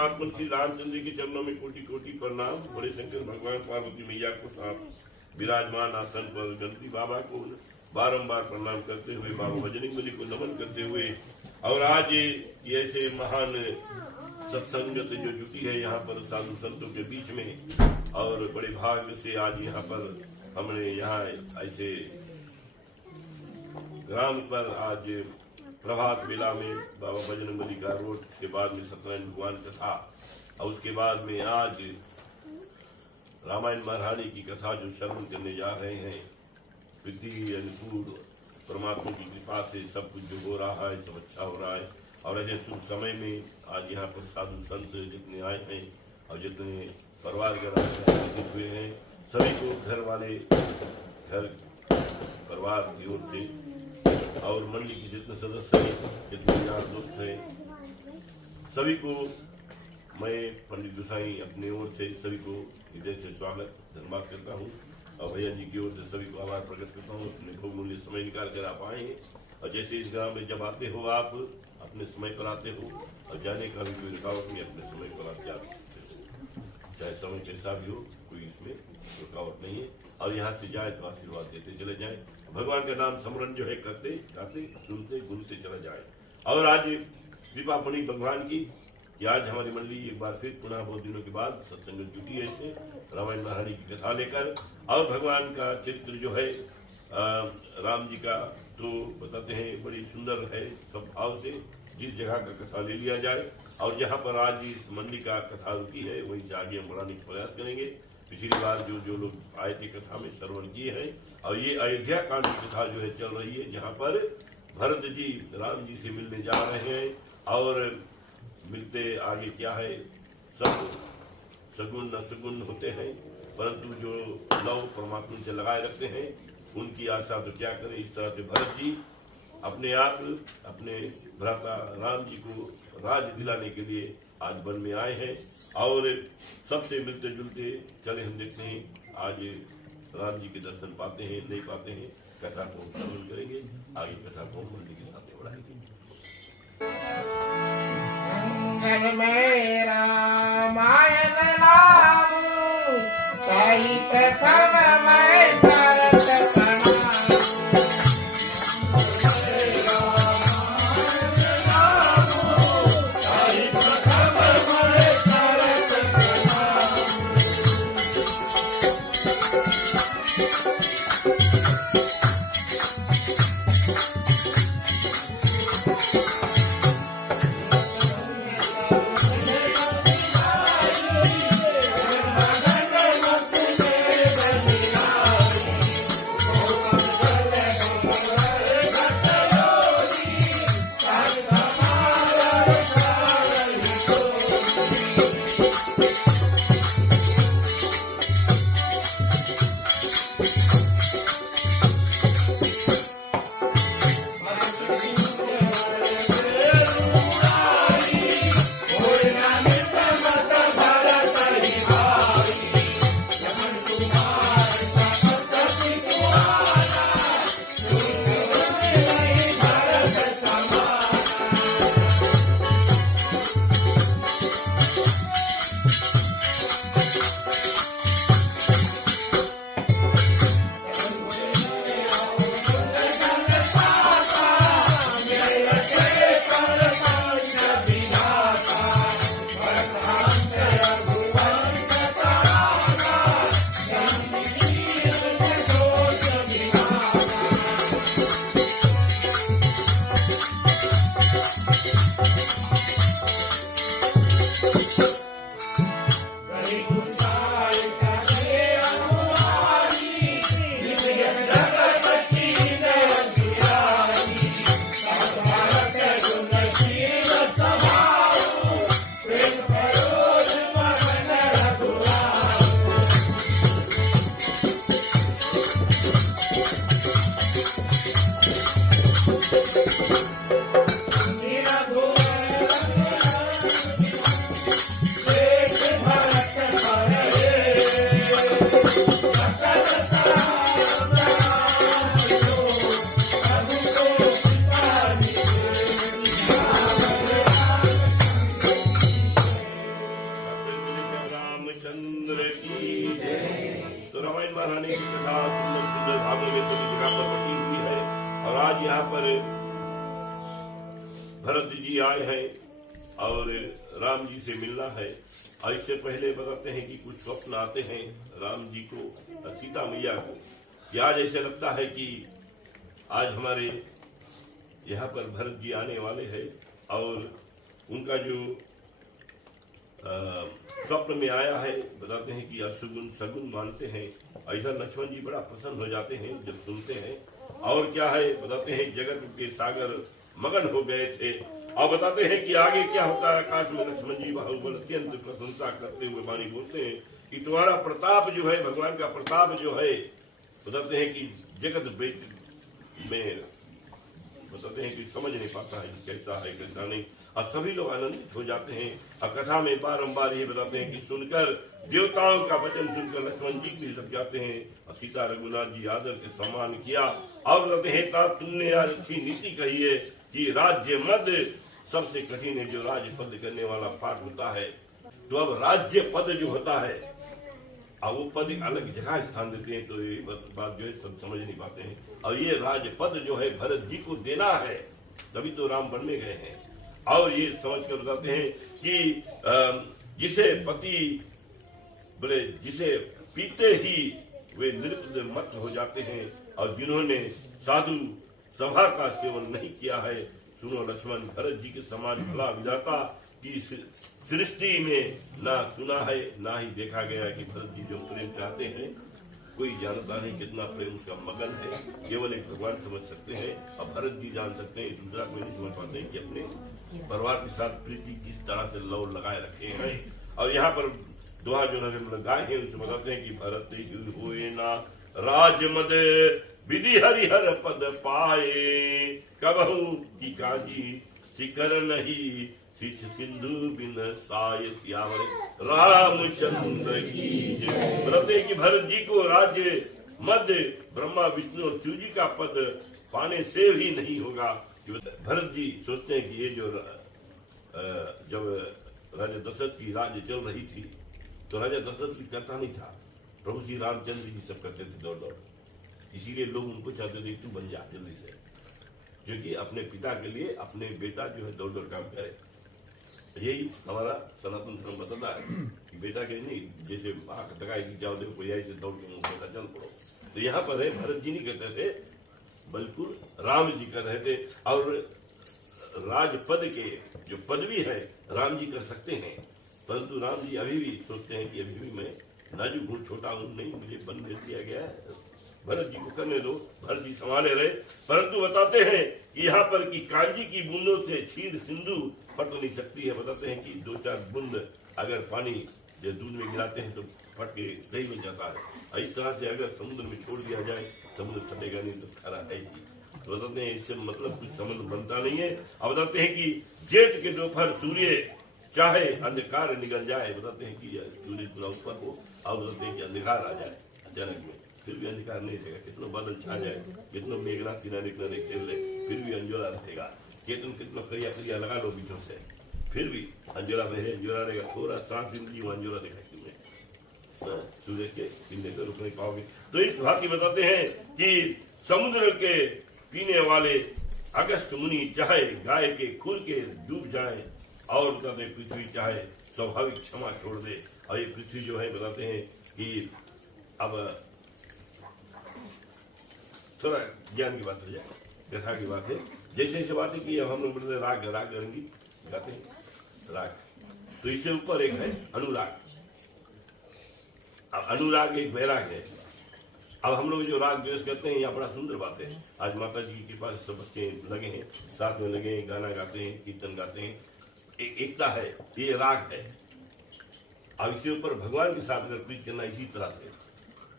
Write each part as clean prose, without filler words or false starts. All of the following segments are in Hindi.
परमात्मा श्री रामचंद्र के चरणों में कोटि कोटि प्रणाम। बड़े शंकर भगवान पार्वती मैया को साथ विराजमान आसन पर गणपति बाबा को बारंबार प्रणाम करते हुए, बाबा बजरंग बली को नमन करते हुए, और आज ये ऐसे महान सत्संगत जो जुटी है यहाँ पर साधु संतों के बीच में, और बड़े भाग्य से आज यहाँ पर हमने यहाँ ऐसे ग्राम पर आज प्रभात बेला में बाबा बजरंग बली का रोड के बाद में सत्यनारायण भगवान कथा, और उसके बाद में आज रामायण महारानी की कथा जो श्रवण करने जा रहे हैं। विधि अनुकूल परमात्मा की कृपा से सब कुछ जो हो रहा है सब अच्छा हो रहा है। और ऐसे शुभ समय में आज यहाँ पर साधु संत जितने आए हैं और जितने परिवार के उपस्थित हुए हैं, सभी को घर वाले, घर परिवार की ओर से और मंडली के जितने सदस्य हैं, जितने यार दोस्त हैं, सभी को मैं पंडित गोसाई अपनी ओर से सभी को हृदय से स्वागत धन्यवाद करता हूँ, और भैया जी की ओर से सभी को आभार प्रकट करता हूँ। अपने बहुमूल्य समय निकाल कर आप आए हैं, और जैसे इस ग्राम में जब आते हो आप अपने समय पर आते हो, और जाने का भी कोई रुकावट नहीं, अपने समय पर आप जा सकते हो, चाहे समय कैसा भी हो, कोई इसमें रुकावट नहीं है। और यहाँ से जाए तो आशीर्वाद देते चले जाए, भगवान का नाम स्मरण जो है करते गाते सुनते गुनते चला जाए। और आज कृपा बनी भगवान की कि आज हमारी मंडली एक बार फिर पुनः बहुत दिनों के बाद सत्संग जुटी है ऐसे रामायण महारानी की कथा लेकर, और भगवान का चित्र जो है राम जी का तो बताते हैं बड़ी सुंदर है। सब भाव से जिस जगह का कथा ले लिया जाए, और जहाँ पर आज इस मंडली का कथा रुकी है वहीं से आगे हम बढ़ाने का प्रयास करेंगे। पिछली बार जो लोग आए थे कथा में श्रवण किए हैं, और ये अयोध्या कांड की कथा जो है चल रही है, जहाँ पर भरत जी राम जी से मिलने जा रहे हैं, और मिलते आगे क्या है, सब सगुन न सगुन होते हैं, परंतु जो लव परमात्मा से लगाए रखते हैं उनकी आशा तो क्या करें। इस तरह से भरत जी अपने आप अपने भ्राता राम जी को राज दिलाने के लिए आज वन में आए हैं, और सबसे मिलते जुलते चले। हम देखते हैं आज राम जी के दर्शन पाते हैं नहीं पाते हैं, कथा को हम श्रवण करेंगे, आगे कथा को हम मंदिर के साथ बढ़ाएंगे। मंगल में रामायण नाम कही प्रथम मैं भरत आज यहाँ पर भरत जी आए हैं और राम जी से मिलना है। इससे पहले बताते हैं कि कुछ स्वप्न आते हैं राम जी को, सीता मैया को, कि आज ऐसे लगता है कि आज हमारे यहाँ पर भरत जी आने वाले हैं और उनका जो स्वप्न में आया है, बताते हैं कि अशुगुन सगुन मानते हैं। इधर लक्ष्मण जी बड़ा प्रसन्न हो जाते हैं जब सुनते हैं। और क्या है, बताते हैं जगत के सागर मगन हो गए थे। और बताते हैं कि आगे क्या होता है। आकाश में लक्ष्मण जी बाहुबल अत्यंत प्रशंसा करते हुए वाणी बोलते हैं कि तुम्हारा प्रताप जो है, भगवान का प्रताप जो है, बताते हैं कि जगत में बताते हैं कि समझ नहीं पाता है कि कैसा है कैसा नहीं। और सभी लोग आनंदित हो जाते हैं। और कथा में बारंबार ये बताते हैं कि सुनकर देवताओं का वचन सुनकर लक्ष्मण जी भी लग जाते हैं। और सीता रघुनाथ जी आदर के सम्मान किया और कहते हैं तुमने आज अच्छी नीति कही है कि राज्य मद सबसे कठिन है, जो राज्य पद करने वाला पाठ होता है। तो अब राज्य पद जो होता है, अब वो पद एक अलग जगह स्थान देते हैं, तो ये बात जो है सब समझ नहीं पाते हैं। और ये राजपद जो है भरत जी को देना है, तभी तो राम वन में गए हैं। और ये समझ कर बताते हैं कि जिसे पति बोले, जिसे पीते ही वे नृत्य मत हो जाते हैं, और जिन्होंने साधु सभा का सेवन नहीं किया है, सुनो लक्ष्मण, भरत जी के समान भला विधाता की सृष्टि में ना सुना है ना ही देखा गया कि भरत जी जो प्रेम चाहते हैं कोई जानता नहीं कितना प्रेम उसका मगन है। केवल एक भगवान समझ सकते हैं और भरत जी जान सकते हैं, दूसरा कोई नहीं समझ पाते हैं कि अपने परिवार के साथ प्रीति किस तरह से लौ लगाए रखे हैं। और यहाँ पर दोहा जो नगर गाय है उसमें बताते हैं कि भरत हुए ना राजमद विधि हरिहर पद पाए, कबहू की काजी शिखर नहीं, सिच सिंधु बिन साय सियावर रामचंद्र की जय। बताते कि भरत जी को राज्य मध्य ब्रह्मा विष्णु और शिव जी का पद पाने से भी नहीं होगा। भरत जी सोचते हैं कि ये जो जब राजा दशरथ की राज्य चल रही थी तो राजा दशरथ की करता नहीं था, प्रभु श्री रामचंद्र जी सब करते थे दौड़ दौड़। इसीलिए लोग उनको चाहते थे तू बन जा जल्दी से, क्योंकि अपने पिता के लिए अपने बेटा जो है दौड़ दौड़ काम करे। यही हमारा सनातन धर्म बताता है कि बेटा के नहीं, जैसे आंख लगाई कि जाओ देखो कोई ऐसे दौड़ के बेटा चल पड़ो। तो यहाँ पर है भरत जी नहीं कहते थे, बिल्कुल राम जी कर रहे थे। और राजपद के जो पदवी है राम जी कर सकते हैं, परंतु राम जी अभी भी सोचते हैं कि अभी भी मैं नाजुक हूँ, छोटा हूँ, नहीं मुझे बन भेज दिया गया है, भरत जी को करने दो, भरत जी संभाले रहे। परंतु बताते हैं कि यहाँ पर की कांजी की बूंदों से क्षीर सिंधु फट नहीं सकती है। बताते हैं कि 2-4 बूंद अगर पानी जो दूध में गिराते हैं तो फट के दही मिल जाता है। इस तरह से अगर समुद्र में छोड़ दिया जाए समुद्र फटेगा नहीं तो खरा है ही। तो बताते हैं इससे मतलब कुछ संबंध बनता नहीं है। अब बताते हैं कि जेठ के दोपहर सूर्य चाहे अंधकार निकल जाए, बताते हैं कि सूर्य थोड़ा ऊपर हो और बताते हैं कि अंधकार आ जाए अचानक में, फिर भी अंधकार नहीं रहेगा। कितना बादल छा जाए, कितना मेघना किनारे किनारे खेल रहे, फिर भी अंजोला रहेगा। कितना करिया करिया लगा लो बीचों से, फिर भी अंजोला रहेगा। थोड़ा सांस भी ली अंजोला देखा तुमने, सूर्य के पीने से रुक नहीं पाओगे। तो इस भांति बताते हैं कि समुद्र के पीने वाले अगस्त मुनि चाहे गाय के खुर के डूब जाए, और बताते पृथ्वी चाहे स्वाभाविक क्षमा छोड़ दे। और ये पृथ्वी जो है बताते हैं कि अब थोड़ा ज्ञान की बात हो जाए, कथा की बात है। जैसे जैसे बातें की अब हम लोग बोलते राग राग रंगी गाते हैं राग, तो इससे ऊपर एक है अनुराग। अब अनुराग एक वैराग है। अब हम लोग जो राग द्वेष करते हैं यहाँ बड़ा सुंदर बात है। आज माता जी की कृपा से सब बच्चे लगे हैं, साथ में लगे हैं, गाना गाते हैं, कीर्तन गाते हैं, एकता है, ये राग है। अब इसके ऊपर भगवान के साथ अगर प्रीत करना इसी तरह से,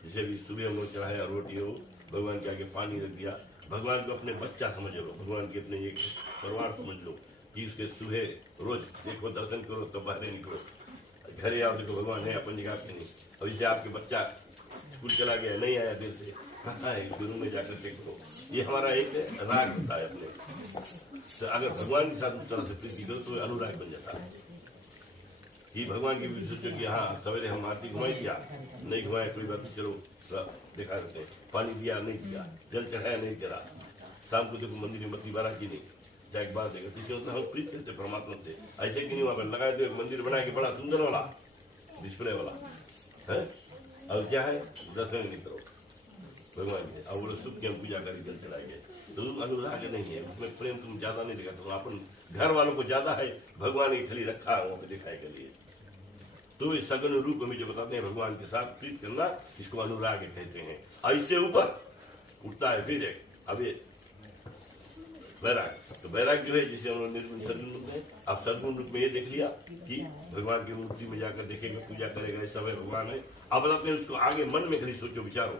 जैसे भी सुबह हम लोग चढ़ाया रोटी हो, भगवान के आगे पानी रख दिया, भगवान को अपने बच्चा समझ लो, भगवान के अपने एक परिवार समझ लो कि उसके सुबह रोज देखो, दर्शन करो तो बाहर निकलो, घरे आओ देखो भगवान है अपन जगह पे नहीं। और जैसे आपके बच्चा स्कूल चला गया, नहीं आया देर से, गुरु में जाकर देखो, ये हमारा एक राग होता है अपने। तो अगर भगवान के साथ उस तरह से प्रीति करो तो अनुराग बन जाता है कि भगवान की भी सोचो कि हाँ सवेरे हम आरती घुमाई दिया, नहीं घुमाया कोई बात नहीं, चलो देखा करते हैं, पानी दिया नहीं दिया, जल चढ़ाया नहीं चढ़ा, शाम को देखो मंदिर में बत्ती बारा की नहीं, क्या एक बात है, जिससे उतना हम प्रीत करते परमात्मा से। ऐसे कि नहीं वहां पर लगाए तो एक मंदिर बना के बड़ा सुंदर वाला डिस्प्ले वाला है, और क्या है दर्शन नहीं करो भगवान के, और वो लोग सुख की हम पूजा करके जल चढ़ाएंगे, तो अनुराग नहीं है उसमें, प्रेम तुम ज्यादा नहीं दिखाते, अपन घर वालों को ज्यादा है, भगवान के खाली रखा है वहां पे दिखाए के लिए। तो इस सगुन रूप में जो बताते हैं भगवान के साथ प्रीत करना, इसको अनुराग कहते हैं। और इससे ऊपर उठता है फिर एक अब ये वैराग, तो वैराग जो है जिसे हम लोग निर्गुण सदगुण रूप है, अब सदगुण रूप में ये देख लिया कि भगवान की मूर्ति में जाकर देखेगा, पूजा करेगा, इस समय भगवान है। अब बताते हैं उसको आगे मन में खाली सोचो विचारो,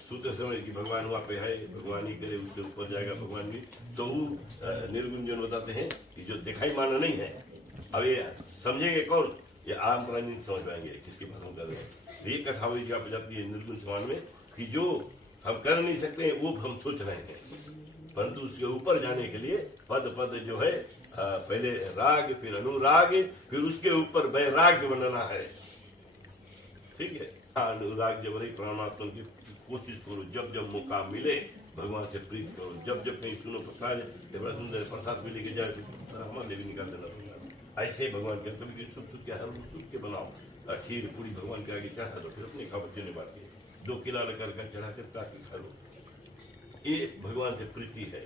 सोते समय कि भगवान वहां पे है, भगवान ही करे, उसके ऊपर जाएगा भगवान भी। तो वो निर्गुण जो बताते हैं कि जो दिखाई माना नहीं है, अब ये समझेंगे कौन, ये आम प्राणी समझ पाएंगे किसकी बात हम कर रहे हैं। ये कथा हुई जो जाती है निर्गुण समान में कि जो हम कर नहीं सकते वो हम सोच रहे हैं, परंतु उसके ऊपर जाने के लिए पद पद जो है पहले राग, फिर अनुराग, फिर उसके ऊपर वैराग्य बनाना है। ठीक है, अनुराग जब रही परमात्मा की कोशिश करो, जब जब मौका मिले भगवान से प्रीत करो, जब जब कहीं सुनो प्रसाद बड़ा सुंदर प्रसाद मिले के जाए हमारे लिए निकाल देना। ऐसे भगवान के कभी सुख सुख के हर सुख के बनाओ, खीर पूरी भगवान के आगे चढ़ा दो, फिर अपने खा बच्चे ने बात 2 किला लेकर चढ़ा कर ताकि खा लो। ये भगवान से प्रीति है,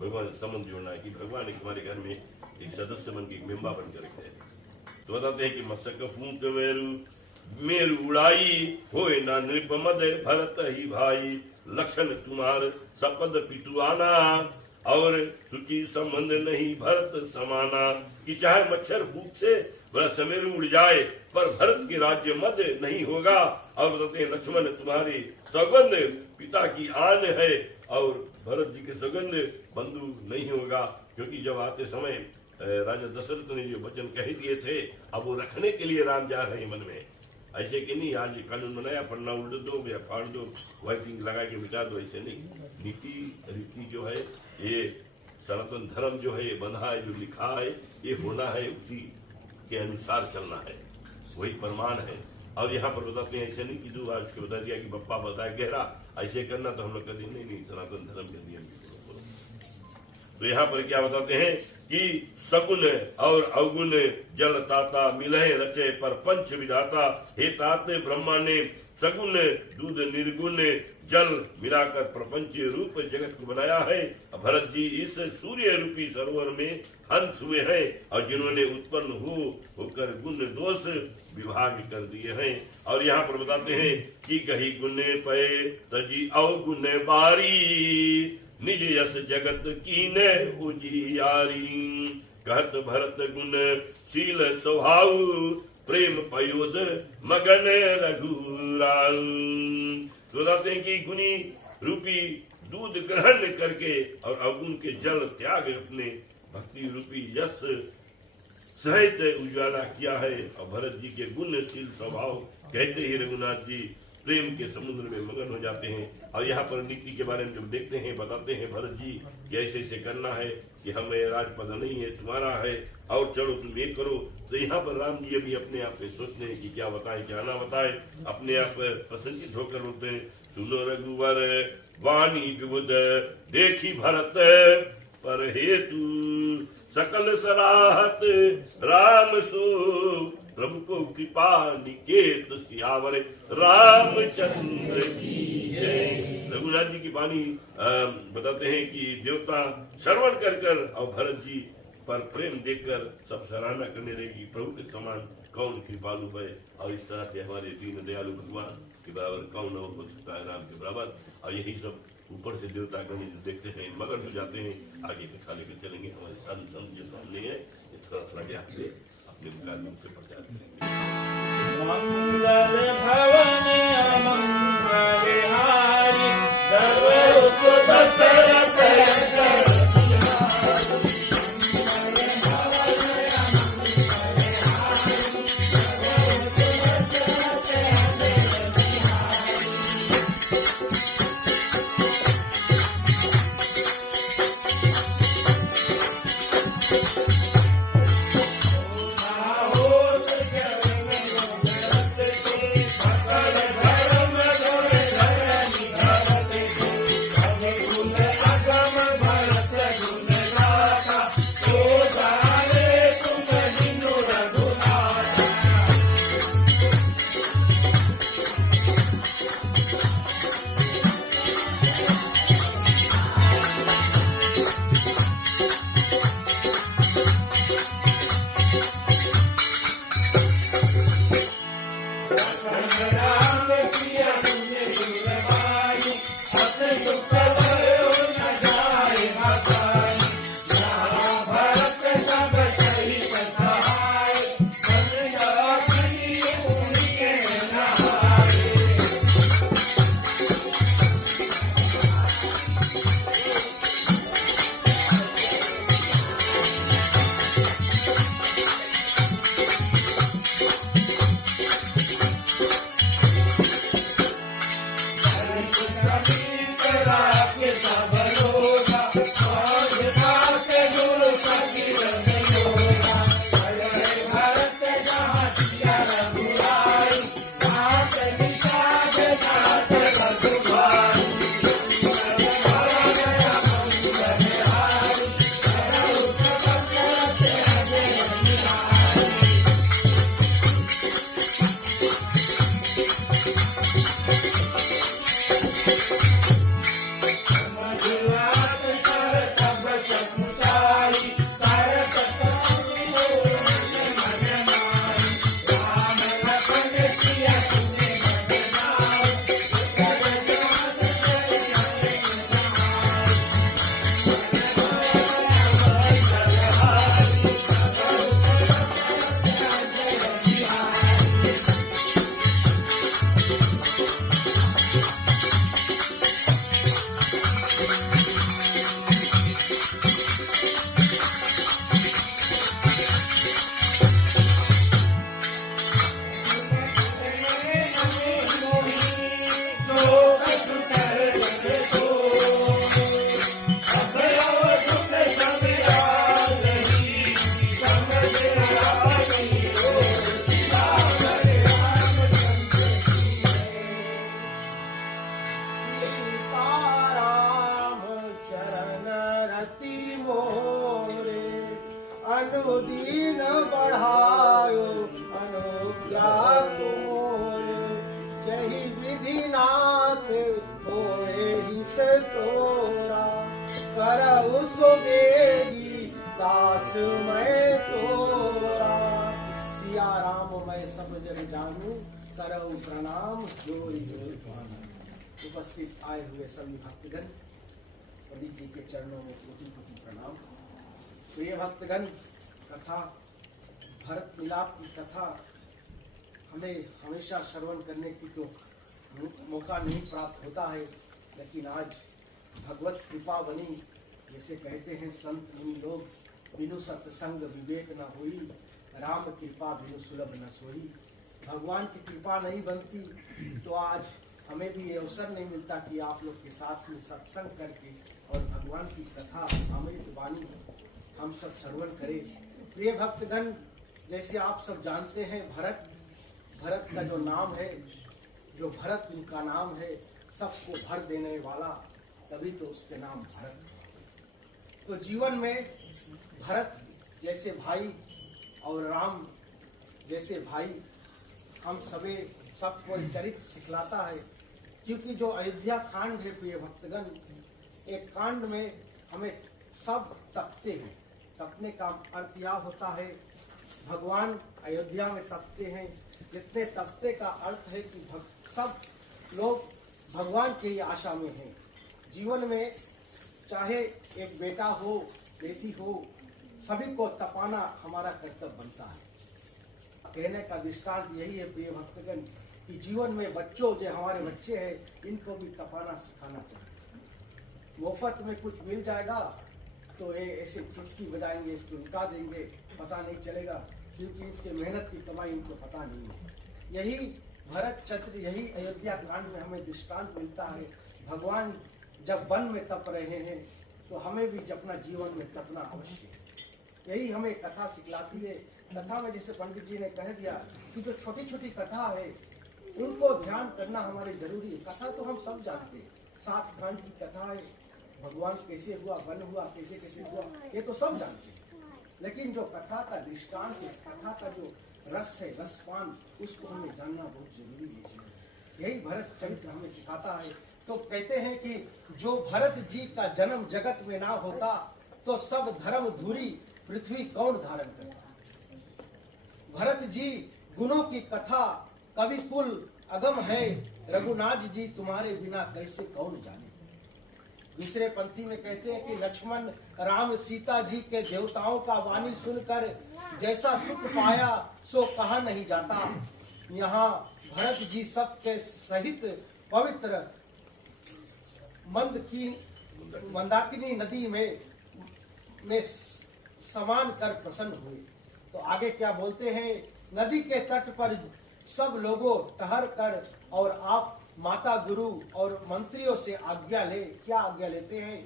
भगवान से संबंध जोड़ना है कि भगवान एक हमारे घर में एक सदस्य बन के एक मेम्बा बन कर रखे। तो बताते हैं कि मसक फूंक मेरु उड़ाई होए ना नृपमद भरत ही भाई, लक्षण तुम्हार सपद पितुआना और सुचि संबंध नहीं भरत समाना। कि चाहे मच्छर फूंक से बड़ा समेरु उड़ जाए पर भरत के राज्य मद नहीं होगा। और बताते हैं लक्ष्मण तुम्हारी सौगंध पिता की आन है, और भरत जी के सौगंध बंधु नहीं होगा, क्योंकि जब आते समय राजा दशरथ ने जो वचन कह दिए थे, अब वो रखने के लिए राम जा रहे हैं मन में। ऐसे कि नहीं आज कानून बनाया पन्ना उड़ दो या फाड़ दो, वाइटिंग लगा के मिटा दो, ऐसे नहीं। नीति रीति जो है ये सनातन धर्म जो है ये बंधा है, जो लिखा है ये होना है, उसी के अनुसार चलना है, वही प्रमाण है। और यहाँ पर बताते हैं ऐसे नहीं कि जो आज को बता दिया कि बप्पा बताया गहरा ऐसे करना, तो हम लोग कभी नहीं सनातन धर्म के नियम। तो यहाँ पर क्या बताते हैं कि सगुन और अवगुण जल ताता मिले रचे पर पंच विधाता। हे तात ब्रह्मा ने सगुन दूध निर्गुण जल मिलाकर प्रपंच रूप जगत को बनाया है। भरत जी इस सूर्य रूपी सरोवर में हंस हुए हैं, और जिन्होंने उत्पन्न होकर गुण दोष विभाग कर दिए हैं। और यहाँ पर बताते हैं कि कही गुण पे तजी अवगुण बारी, निज यस जगत कीने उजियारी। कहत भरत गुण शील स्वभाव, प्रेम पयोद मगन रघुराल। तो बताते हैं कि गुणी रूपी दूध ग्रहण करके और अवगुण के जल त्याग अपने भक्ति रूपी यश सहित उजाला किया है। और भरत जी के गुणशील स्वभाव कहते ही रघुनाथ जी प्रेम के समुद्र में मगन हो जाते हैं। और यहाँ पर नीति के बारे में जब देखते हैं बताते हैं भरत जी कि ऐसे ऐसे करना है, कि हमें राजपद नहीं है तुम्हारा है, और चलो तुम ये करो। तो यहाँ पर राम जी भी अपने आप में सोचते हैं कि क्या बताए क्या ना बताए, अपने आप प्रसन्नचित होकर बोलते हैं सुनो रघुवर वाणी विबुध देखी भरत पर हेतु, सकल सराहत राम सो प्रभु को कृपा निकेत सियावर रामचंद्र की जय। रघुनाथ जी की वाणी बताते हैं कि देवता श्रवण कर और भरत जी पर प्रेम देखकर सब सराहना करने लगी, प्रभु के समान कौन कृपालु है। और इस तरह से हमारे दीन दयालु भगवान के बराबर कौन और हो सकता है राम के बराबर। और यही सब ऊपर से देवता गण जो देखते हैं मगन हो जाते हैं। आगे कथा लेकर चलेंगे, हमारे साधु संत जो सामने है थोड़ा ज्ञान से अपने मुकाबले से प्रचार करेंगे। मंगल भवन मंगल विहारी सर्व दशरथ अनुदीन बढ़ायो अनुग्रह तुमोर जही विधिनाथ होए हित तोरा करऊ सुबेगी दास मैं तोरा। सिया राम मैं सब जग जानू करऊ प्रणाम जोई जोई पाना। उपस्थित आए हुए सभी भक्तगण, पंडित जी के चरणों में कोटि कोटि प्रणाम। प्रिय भक्तगण, कथा भरत मिलाप की कथा हमें हमेशा श्रवण करने की तो मौका नहीं प्राप्त होता है, लेकिन आज भगवत कृपा बनी। जैसे कहते हैं संत मुनि लोग, बिनु सत्संग विवेक न होई, राम कृपा बिनु सुलभ न सोई। भगवान की कृपा नहीं बनती तो आज हमें भी ये अवसर नहीं मिलता कि आप लोग के साथ में सत्संग करके और भगवान की कथा अमृत वाणी हम सब श्रवण करें। प्रिय भक्तगण, जैसे आप सब जानते हैं, भरत का जो नाम है, जो भरत उनका नाम है, सबको भर देने वाला, तभी तो उसके नाम भरत। तो जीवन में भरत जैसे भाई और राम जैसे भाई हम सबको चरित्र सिखलाता है। क्योंकि जो अयोध्या कांड है प्रिय भक्तगण, एक कांड में हमें सब तपते हैं। तपने का अर्थ यह होता है, भगवान अयोध्या में तपते हैं। जितने तपते का अर्थ है कि सब लोग भगवान के ही आशा में हैं। जीवन में चाहे एक बेटा हो, बेटी हो, सभी को तपाना हमारा कर्तव्य बनता है। कहने का दृष्टांत यही है प्रिय भक्तगण कि जीवन में बच्चों, जो हमारे बच्चे हैं, इनको भी तपाना सिखाना चाहिए। मुफ्त में कुछ मिल जाएगा तो ये ऐसे चुटकी बजाएंगे, इसको उठा देंगे, पता नहीं चलेगा, क्योंकि इसके मेहनत की कमाई इनको पता नहीं है। यही भरत चक्र, यही अयोध्या कांड में हमें दृष्टांत मिलता है। भगवान जब वन में तप रहे हैं तो हमें भी अपना जीवन में तपना अवश्य है। यही हमें कथा सिखलाती है। कथा में जैसे पंडित जी ने कह दिया कि जो छोटी छोटी कथा है उनको ध्यान करना हमारे जरूरी है। कथा तो हम सब जानते हैं, 7 खंड की कथा है, भगवान कैसे हुआ, वन हुआ, कैसे कैसे हुआ, ये तो सब जानते हैं। लेकिन जो कथा का दृष्टांत है, कथा का जो रस है, रसपान, उसको हमें जानना बहुत जरूरी है। यही भरत चरित्र हमें सिखाता है। तो कहते हैं कि जो भरत जी का जन्म जगत में ना होता तो सब धर्म धूरी पृथ्वी कौन धारण करता। भरत जी गुणों की कथा कवि कुल अगम है, रघुनाथ जी तुम्हारे बिना कैसे कौन जाने। दूसरे पंक्ति में कहते हैं कि लक्ष्मण राम सीता जी के देवताओं का वाणी सुनकर जैसा सुख पाया सो कहा नहीं जाता। यहाँ भरत जी सबके सहित पवित्र मंदाकिनी नदी में समान कर प्रसन्न हुए। तो आगे क्या बोलते हैं, नदी के तट पर सब लोगों ठहर कर और आप माता गुरु और मंत्रियों से आज्ञा ले। क्या आज्ञा लेते हैं,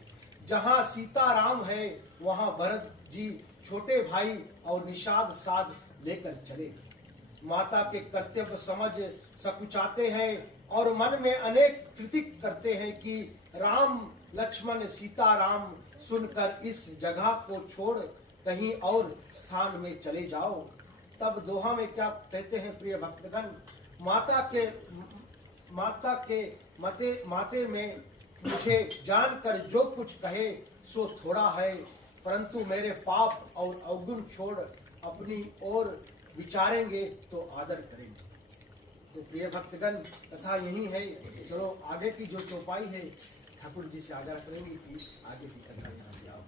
जहाँ सीता राम है वहाँ भरत जी छोटे भाई और निषाद साध लेकर चले। माता के कर्तव्य समझ सकुचाते हैं और मन में अनेक कृतिक करते हैं कि राम लक्ष्मण सीता राम सुनकर इस जगह को छोड़ कहीं और स्थान में चले जाओ। तब दोहा में क्या कहते हैं प्रिय भक्तगण, माते में मुझे जानकर जो कुछ कहे सो थोड़ा है, परंतु मेरे पाप और अवगुण छोड़ अपनी ओर विचारेंगे तो आदर करेंगे। तो प्रिय भक्तगण, कथा यही है। चलो आगे की जो चौपाई है ठाकुर जी से आग्रह करेंगे कि आगे की कथा यहाँ से आओ।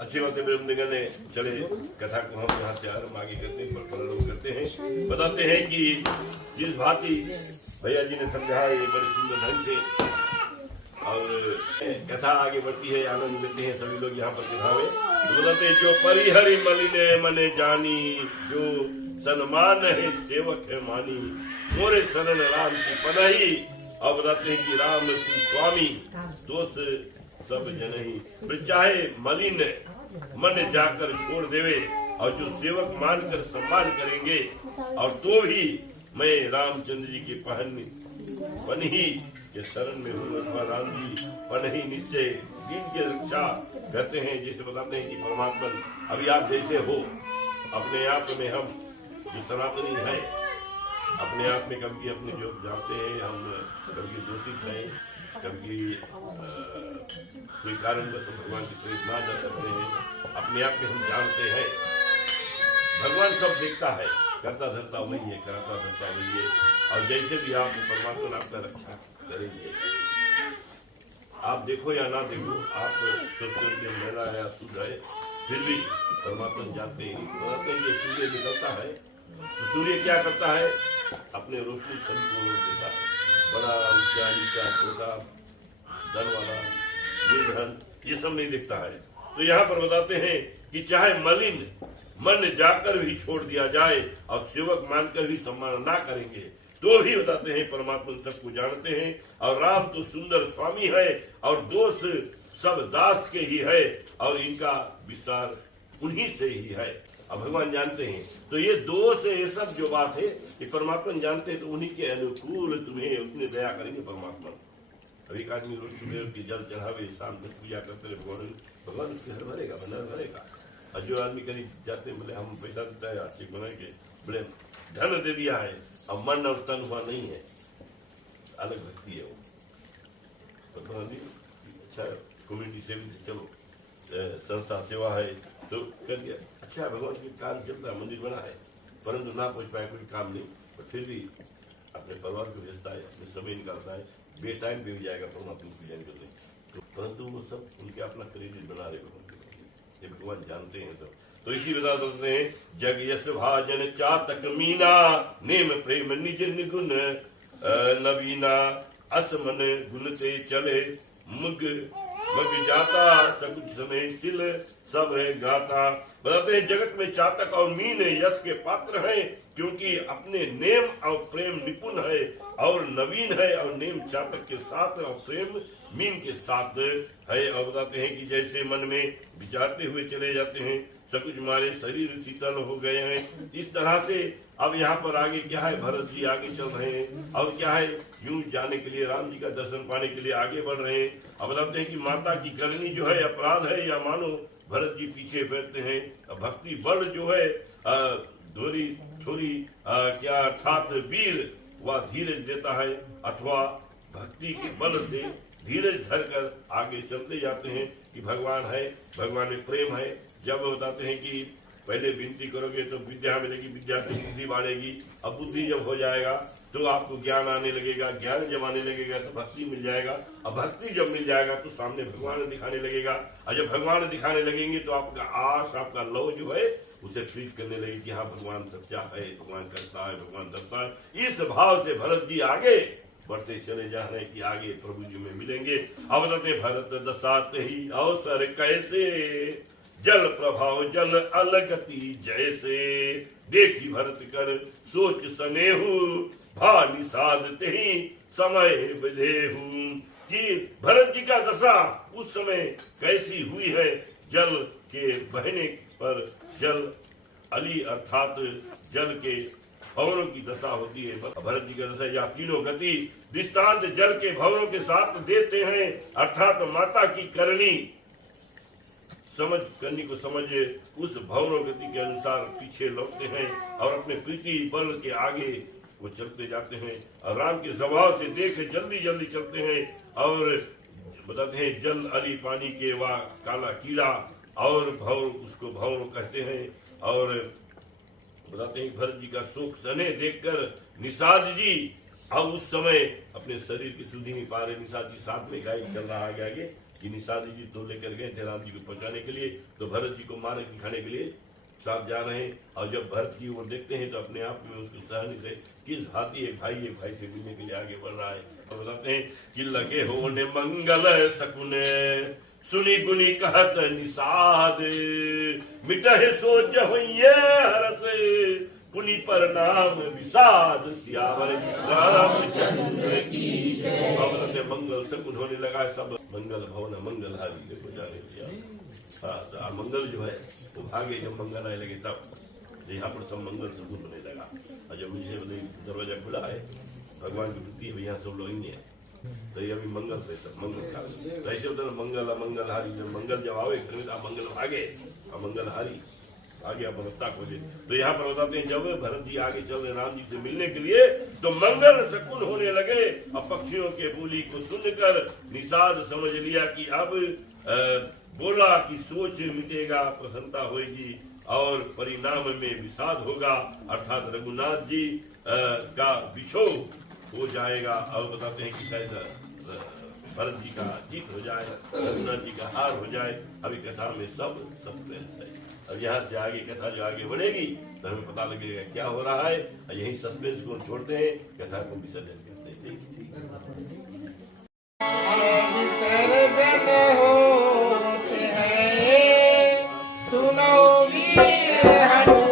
अच्छी बातें ब्रह्मनिगने चले कथा को हम यहाँ से आरम्भ आगे करते हैं, प्रारंभ करते हैं। बताते हैं कि जिस भांति भैया जी ने समझाया ये बड़े सुंदर ढंग से, और कथा आगे बढ़ती है, आनंद लेते हैं सभी लोग यहाँ पर निभावे। तो बताते हैं जो परिहरि मलिने मने जानी, जो सन्मान है सेवक है मानी, मोरे शरण राम की पनाही। और बताते हैं कि राम की स्वामी दोष सब जनही, चाहे मलिन मन जाकर छोड़ देवे, और जो सेवक मानकर सम्मान करेंगे, और तो भी मैं रामचंद्र जी की पन ही के शरण में हूँ, अथवा राम जी पन ही निश्चय दिन की रक्षा करते हैं। जैसे बताते हैं कि परमात्मा अभी आप जैसे हो, अपने आप में हम जो सनातनी है, अपने आप में कभी अपने जो जानते हैं हम कभी दोषित हैं, कभी कोई कारण बस भगवान की तरफ ना जा सकते हैं, अपने आप में हम जानते हैं। भगवान सब देखता है, करता धरता वही है, कराता धरता वही है, और जैसे भी आप परमात्मा आपका रक्षा करेंगे, आप देखो या ना देखो, आप सोचते हो मेरा है शुद्ध है, फिर भी परमात्मा जानते हैं। बताते हैं कि सूर्य निकलता है तो सूर्य क्या करता है, अपने रोशनी सभी को देता है, बड़ा ऊंचा नीचा छोटा धन वाला ये धन ये सब नहीं दिखता है। तो यहाँ पर बताते हैं कि चाहे मलिन मन जाकर भी छोड़ दिया जाए, और सेवक मानकर भी सम्मान ना करेंगे, तो भी बताते हैं परमात्मा सबको जानते हैं, और राम तो सुंदर स्वामी है, और दोष सब दास के ही है, और इनका विस्तार उन्हीं से ही है। अब भगवान जानते हैं, तो ये दोष ये सब जो बात है कि परमात्मा जानते हैं, तो उन्हीं के अनुकूल तुम्हें उतने दया करेंगे परमात्मा। अभी एक आदमी रोज सुबह की जल चढ़ावे, शाम तक पूजा करते रहे, भगवान उसके हर भरेगा, बना भरेगा। और जो आदमी करीब जाते बोले हम पैसा देता है आर्थिक बना के, बोले धन दे दिया है, अब मन और तन हुआ नहीं है, अलग भक्ति है वो। तो अच्छा कम्युनिटी सेविंग, चलो संस्था सेवा है तो कर दिया, अच्छा भगवान के काम चलता है, मंदिर बना है, परंतु ना पहुंच पाए, कोई काम नहीं, पर फिर भी अपने परिवार को भेजता है, अपने समय निकालता है, बे टाइम पे भी जाएगा परमात्मा की जैन करते, परंतु वो सब उनके अपना क्रेडिट बना रहे ये भगवान जानते हैं सब। तो इसी बता सकते हैं जग यश भाजन चातक मीना, नेम प्रेम निज निगुण नवीना, असमन गुण से चले मुग मग जाता, सकुच समय स्थिल सब है गाता। बताते हैं जगत में चातक और मीन यश के पात्र हैं, क्योंकि अपने नेम और प्रेम निपुण है, और नवीन है, और नेम चातक के साथ और प्रेम मीन के साथ है। और बताते हैं कि जैसे मन में विचारते हुए चले जाते हैं, सकुच मारे शरीर शीतल हो गए हैं, इस तरह से अब यहाँ पर आगे क्या है, भरत जी आगे चल रहे हैं और क्या है, यूं जाने के लिए, राम जी का दर्शन पाने के लिए आगे बढ़ रहे हैं। अब बताते हैं कि माता की करनी जो है अपराध है या मानो भरत जी पीछे बैठते हैं। भक्ति बल जो है धोरी छोरी क्या अर्थात वीर वह धीरज देता है, अथवा भक्ति के बल से धीरज धरकर आगे चलते जाते हैं कि भगवान है, भगवान में प्रेम है। जब बताते हैं कि पहले विनती करोगे तो विद्या मिलेगी, विद्या से बुद्धि बढ़ेगी, अब बुद्धि जब हो जाएगा तो आपको ज्ञान आने लगेगा, ज्ञान जब आने लगेगा तो भक्ति मिल जाएगा, अब भक्ति जब मिल जाएगा तो सामने भगवान दिखाने लगेगा, और जब भगवान दिखाने लगेंगे तो आपका आस, आपका लव जो है उसे ट्रीट करने लगे कि हाँ भगवान सच्चा है, भगवान करता है, भगवान दरता है। इस भाव से भरत जी आगे बढ़ते चले जा रहे हैं कि आगे प्रभु जी में मिलेंगे। अब बताते भरत दसाते ही अवसर कैसे, जल प्रभाव जल अलगति जैसे, देखी भरत कर सोच सनेहु, भा निषादते ही समय बधेहु। कि भरत जी का दशा उस समय कैसी हुई है, जल के बहने पर जल अली अर्थात जल के भवनों की दशा होती है। भरत जी का दशा या तीनों गति दृष्टांत जल के भवनों के साथ देते हैं, अर्थात माता की करनी समझ करनी को समझे उस भवनों गति के अनुसार पीछे लौटते हैं और अपने प्रीति बल के आगे वो चलते जाते हैं और राम के स्वभाव से देख जल्दी जल्दी चलते हैं। और बताते हैं जल अली पानी के वा काला कीड़ा और भव उसको भवन कहते हैं। और बताते हैं भरत जी का शोक सने देखकर निषाद जी अब उस समय अपने शरीर की सुधी नहीं पा रहे। निषाद जी साथ में गाइड चल रहा है आगे कि निषाद जी तो लेकर गए थे राम जी को पहुंचाने के लिए, तो भरत जी को मार्ग दिखाने के लिए साथ जा रहे हैं। और जब भरत की ओर देखते हैं तो अपने आप में उसको सहन से किस हाथी एक भाई से मिलने के लिए आगे बढ़ रहा है। और बताते हैं कि लगे हो ने मंगल सकुने, सुनी गुनी कहत निषाद, मिटहे सोच होइए हरस, पुनि परनाम विषाद, सियावर रामचंद्र की जय। अब मंगल सकुन होने लगा, सब मंगल भवन मंगल हारी देखो जाने दिया। मंगल जो है वो भागे, जब मंगल आने लगे तब यहाँ पर सब मंगल सकुन होने लगा। और जब मुझे दरवाजा खुला है भगवान की वृत्ति है, यहाँ सब लोग ही है, तो ये अभी मंगल से सब मंगल का तो ऐसे होता है मंगल मंगल हारी। जब मंगल जब आवे मंगल भागे, मंगल हारी आगे अपनता खोजे। तो यहाँ पर बताते हैं जब भरत जी आगे चल रहे राम जी से मिलने के लिए तो मंगल शकुन होने लगे। अब पक्षियों के बोली को सुनकर निषाद समझ लिया कि अब बोला कि सोच मिटेगा, प्रसन्नता होगी और परिणाम में विषाद होगा, अर्थात रघुनाथ जी का बिछोह हो जाएगा। और बताते हैं कि शायद भरत जी का जीत हो जाए, रघुनाथ जी का हार हो जाए। अभी कथा में सब सस्पेंस है। अब यहाँ से आगे कथा जो आगे बढ़ेगी तो हमें पता लगेगा क्या हो रहा है। और यही सस्पेंस को छोड़ते हैं, कथा को विसर्जन करते हैं। विसर्जन होते हैं, सुनो वीर हनुमान।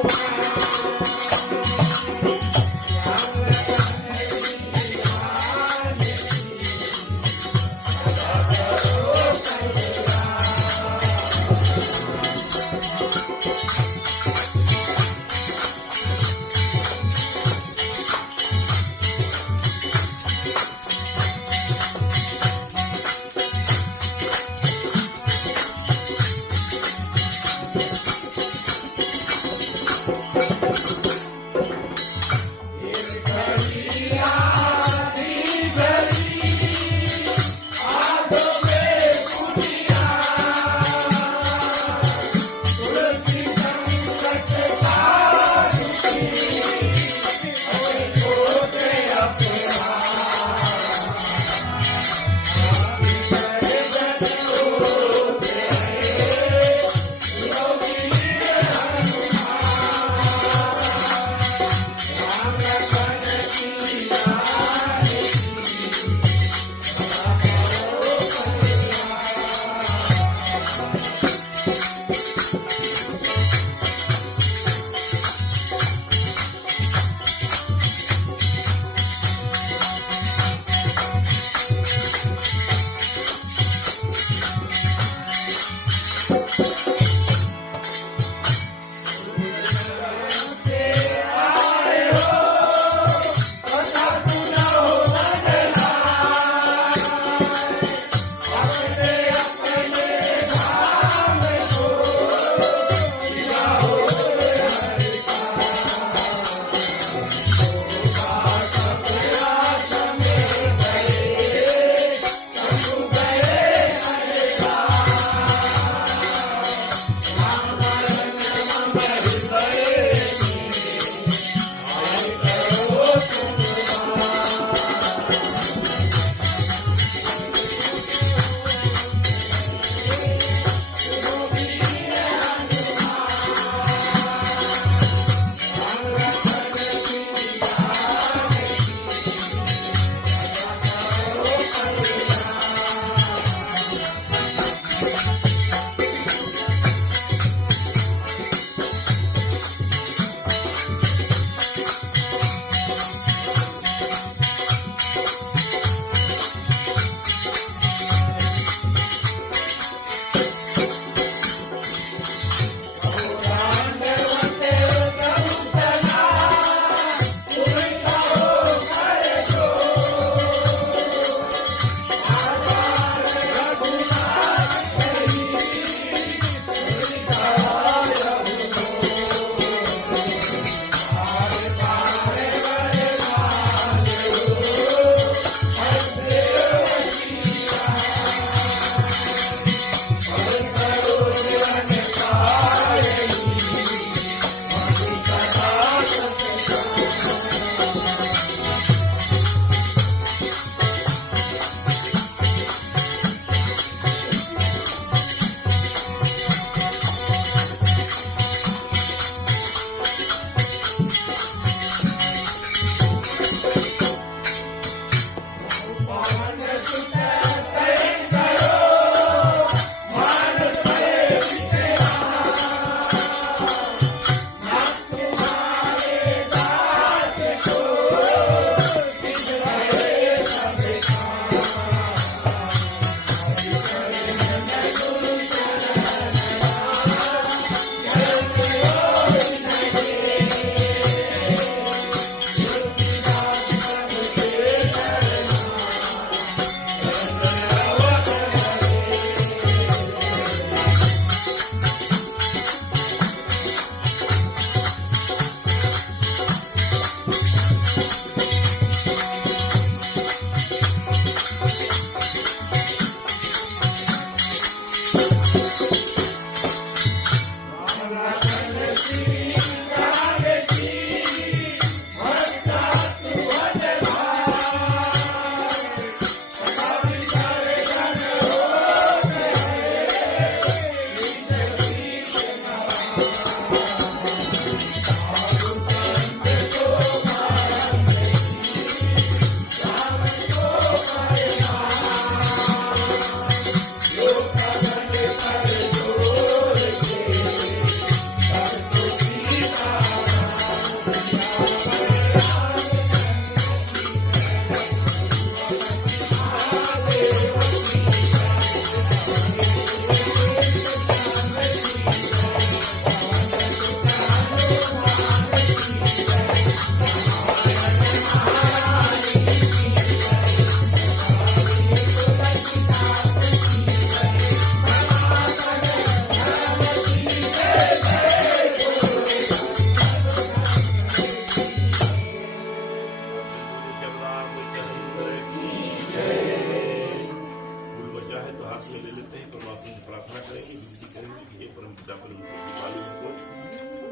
पर उनसे मालूम हो।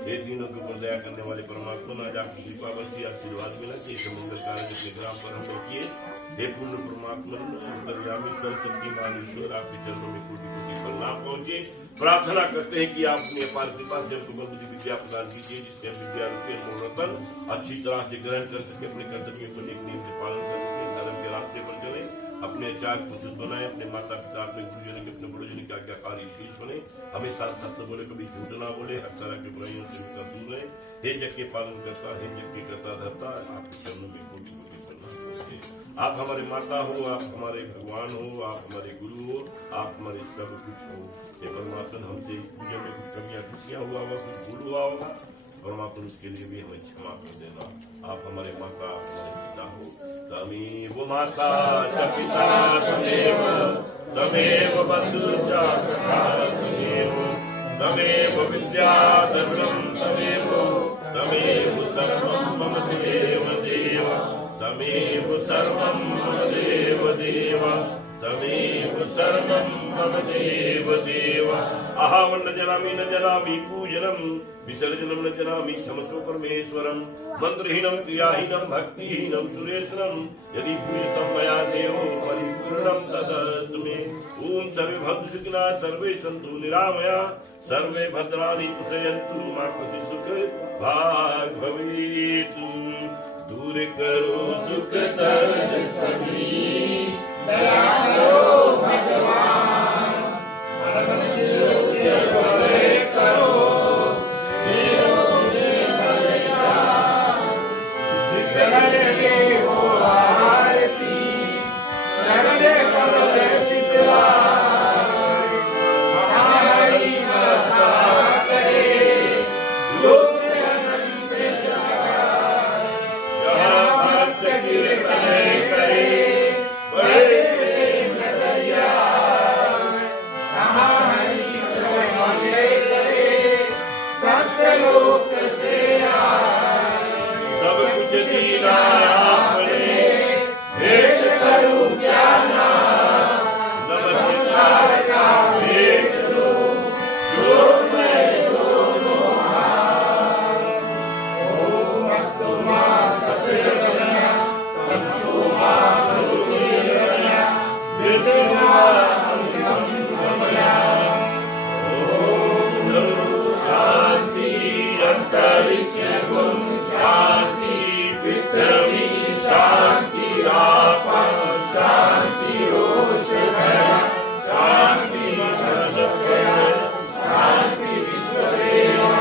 हे तीनों के ऊपर दया करने वाले परमात्मा ना जाकर कृपा बरसी आशीर्वाद मिला कि इस मंगल कार्य के ग्राम पर हम किए। हे पूर्ण परमात्मा अंतर्यामी सर्वशक्तिमान ईश्वर आपके चरणों में कोटि कोटि प्रणाम पहुंचे। प्रार्थना करते हैं कि आप अपनी अपार कृपा से हमको बलबुद्धि विद्या प्रदान कीजिए, जिससे हम विद्या रूपी मनोरतन अच्छी तरह से ग्रहण कर सके, अपने कर्तव्यों को एक नियम से पालन कर सके, धर्म के रास्ते पर चले, अपने आचार को शुद्ध बनाए, अपने माता पिता अपने गुरुजनों के अपने बड़ोजनों के आज्ञाकारी शीश बने, हमेशा सत्य बोले, कभी झूठ ना बोले, हर तरह की बुराइयों से उनका दूर रहे। हे जग के पालन करता, हे जग के करता धरता, आपके चरणों में कोटि कोटि प्रणाम करते हैं। आप हमारे माता हो, आप हमारे भगवान हो, आप हमारे गुरु हो, आप हमारे सब कुछ हो। हे परमात्मा हमसे पूजा में कुछ कमियां खुशियां हुआ होगा, कुछ भूल हुआ होगा, परमात्मा उसके लिए भी हमें क्षमा कर देना। आप हमारे माता, हमारे पिता हो। तमेव माता च पिता तमेव, तमेव बंधु च सखा तमेव, तमेव विद्या धर्मं तमेव, तमेव सर्वं मम देव देव, तमेव सर्वं मम देव देव, तमेव सर्वं मम देव देव। अहं न जनामि पूजनं, विसर्जनं न जनामि क्षमस्व परमेश्वरं। मंत्रहीनं क्रियाहीनं भक्तिहीनं सुरेशनं, यदि पूजितं मया देवो परिपूर्णं तदस्तु मे। ओम सर्वे भद्राणि सुखिनः सर्वे सन्तु निरामया, सर्वे भद्राणि पश्यन्तु मा कश्चित् दुःख भाग् भवेत्। दूर करो दुख दर्द सभी, दया करो भगवान, करो शरण के हो आरती, शरण कमल चितलाय, हमारी आशा करे जो अनंत जाए। जहाँ भक्त कीर्तन करे बड़े नजरिया, कहाँ हरि शरण करे सत्यलोक से आए। सब कुछ दीना आपने, भेंट करूं क्या नाम, नमस्कार का भेंट दो जो मैं दोनों हाथ। ओम अस्तु मां सत्यरमया, अस्तु मां दुर्गया, निर्दया अमृतं गमया। ओम शांति अंतरिक्ष शांति, पृथ्वी शांति, आपा शांति रोष भया, शांति मनस्कया, शांति विश्वदेवा,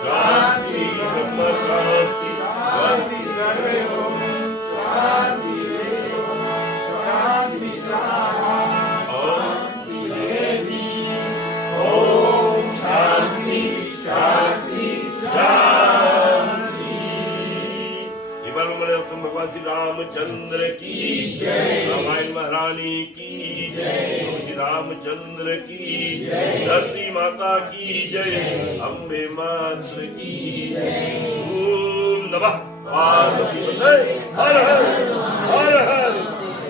शांति ब्रह्म शांति, शांति सर्वे ओम, शांति ओम, शांति सामा, शांति देवी। ओम शांति शांति शांति। भगवान श्री रामचंद्र की जय, रामायण महारानी की जय, श्री रामचंद्र की जय, धरती माता की जय, अम्बे मात्र की जय। ओम नमः पार्वती पतये, हर हर हर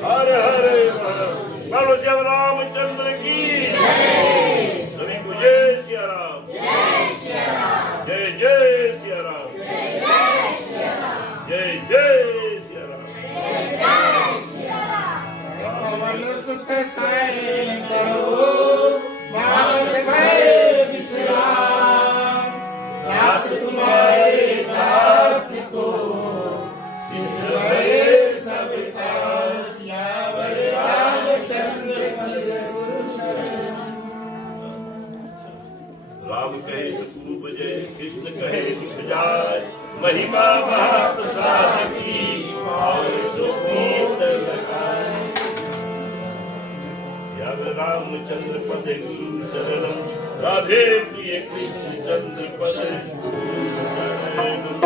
हर हर हर। बोलो जय रामचंद्र की जय। सभी को जय सिया राम, जय सिया राम, जय जय सिया राम, जय जय सिया राम, जय जय सिया राम। पवन सुत साई करो, मानस भय विश्राम, रात तुम्हारे दास को सिद्ध भये सब काम। सियावर रामचंद्र की गुरु शरण। राम कहे सुखरूप जय, कृष्ण कहे दुख जाय, महिमा महाप्रसाद की और सुखीत लगाए। रामचंद्र पद गुरु शरणम, राधे प्रिय कृष्ण चंद्र पद गुरु शरणम।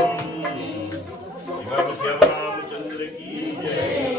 रामचंद्र की जय।